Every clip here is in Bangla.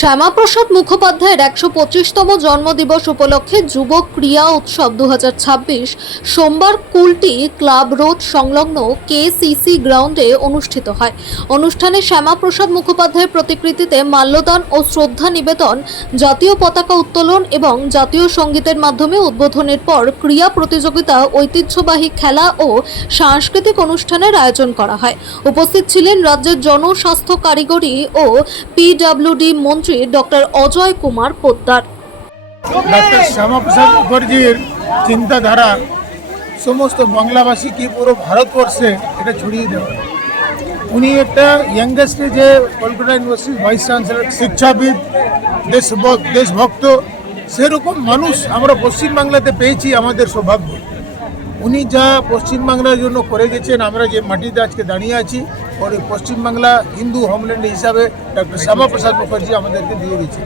শ্যামাপ্রসাদ মুখোপাধ্যায়ের ১২৫তম জন্মদিবস উপলক্ষে যুব ক্রীড়া উৎসব ২০২৬ সোমবার কুলটি ক্লাব রোড সংলগ্ন কেসিসি গ্রাউন্ডে অনুষ্ঠিত হয়। অনুষ্ঠানে শ্যামাপ্রসাদ মুখোপাধ্যায়ের প্রতিকৃতিতে মাল্যদান ও শ্রদ্ধা নিবেদন, জাতীয় পতাকা উত্তোলন এবং জাতীয় সঙ্গীতের মাধ্যমে উদ্বোধনের পর ক্রীড়া প্রতিযোগিতা, ঐতিহ্যবাহী খেলা ও সাংস্কৃতিক অনুষ্ঠানের আয়োজন করা হয়। উপস্থিত ছিলেন রাজ্যের জনস্বাস্থ্য কারিগরি ও পিডব্লিউডি মন্ত্রী ডক্টর অজয় কুমার পোদ্দার। ডক্টর শ্যামাপ্রসাদ মুখার্জির চিন্তাধারা সমস্ত বাংলাভাষীকে পুরো ভারতবর্ষে এটা ছড়িয়ে দেওয়া। উনি একটা ইয়াংগেস্ট যে কলকাতা ইউনিভার্সিটির ভাইস চ্যান্সেলর, শিক্ষাবিদ, দেশভক্ত, সেরকম মানুষ আমরা পশ্চিমবাংলাতে পেয়েছি, আমাদের সৌভাগ্য। উনি যা পশ্চিমবাংলার জন্য করে গেছেন, আমরা যে মাটিতে আজকে দাঁড়িয়ে আছি, ওর পশ্চিমবাংলা হিন্দু হোমল্যান্ড হিসাবে ডক্টর শ্যামাপ্রসাদ মুখার্জি আমাদেরকে দিয়ে গেছে।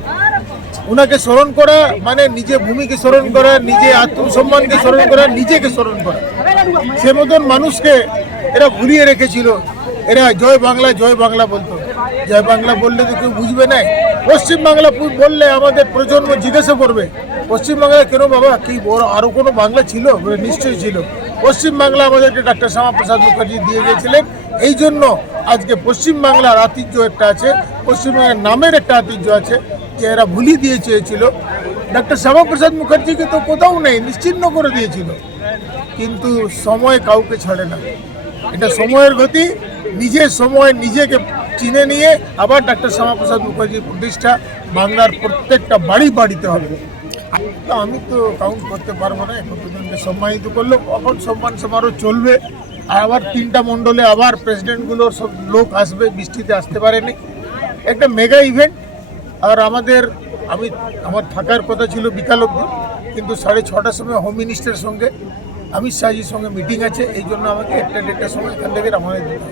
ওনাকে স্মরণ করা মানে নিজে ভূমিকে স্মরণ করা, নিজে আত্মসম্মানকে স্মরণ করা, নিজেকে স্মরণ করা। সে মতন মানুষকে এরা ভুলিয়ে রেখেছিল। এরা জয় বাংলা বলতো। জয় বাংলা বললে তো কেউ বুঝবে না। পশ্চিমবাংলা বললে আমাদের প্রজন্ম জিজ্ঞাসা করবে, পশ্চিমবাংলায় কেন বাবা, কি বড় আরও কোনো বাংলা ছিল? নিশ্চয়ই ছিল। পশ্চিমবাংলা আমাদেরকে ডক্টর শ্যামাপ্রসাদ মুখার্জি দিয়ে গিয়েছিলেন। এই জন্য আজকে পশ্চিমবাংলার আতিথ্য একটা আছে, পশ্চিমবাংলার নামের একটা আতিথ্য আছে, যে এরা ভুলিয়ে দিয়ে চেয়েছিল। ডক্টর শ্যামাপ্রসাদ মুখার্জিকে তো কোথাও নেই, নিশ্চিহ্ন করে দিয়েছিল। কিন্তু সময় কাউকে ছাড়ে না, এটা সময়ের গতি। নিজের সময় নিজেকে চিনে নিয়ে আবার ডক্টর শ্যামাপ্রসাদ মুখার্জির প্রতিষ্ঠা বাংলার প্রত্যেকটা বাড়িতে হবে। তো আমি তো কাউন্ট করতে পারবো না, কতজনকে সম্মানিত করলো। এখন সম্মান সমারোহ চলবে। আর আবার 3টা মণ্ডলে আবার প্রেসিডেন্টগুলোর সব লোক আসবে, বৃষ্টিতে আসতে পারেনি। একটা মেগা ইভেন্ট। আর আমার থাকার কথা ছিল বিকাল অবধি, কিন্তু 6:30টার সময় হোম মিনিস্টারের সঙ্গে অমিত শাহজির সঙ্গে মিটিং আছে। এই জন্য আমাকে 1টা-1.5টার সময় এখান থেকে রওনা দিতে হবে।